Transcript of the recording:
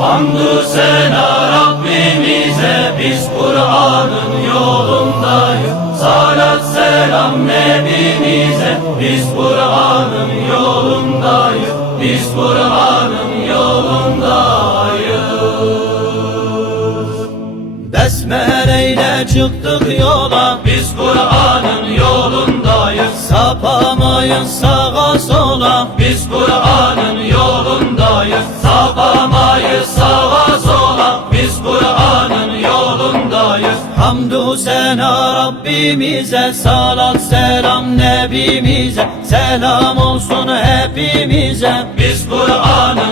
Hamdü sena Rabbimize, biz Kur'an'ın yolundayız. Salat selam Nebimize, biz Kur'an'ın yolundayız. Biz Kur'an'ın yolundayız. Besmeleyle çıktık yola, biz Kur'an'ın yolundayız. Sapamayız sağa sola, biz Kur'an'ın yolundayız. Sapamayız sağa sola, biz Kur'an'ın yolundayız. Hamdü sena Rabbimize, salat selam Nebimize, selam olsun hepimize. Biz Kur'an'ın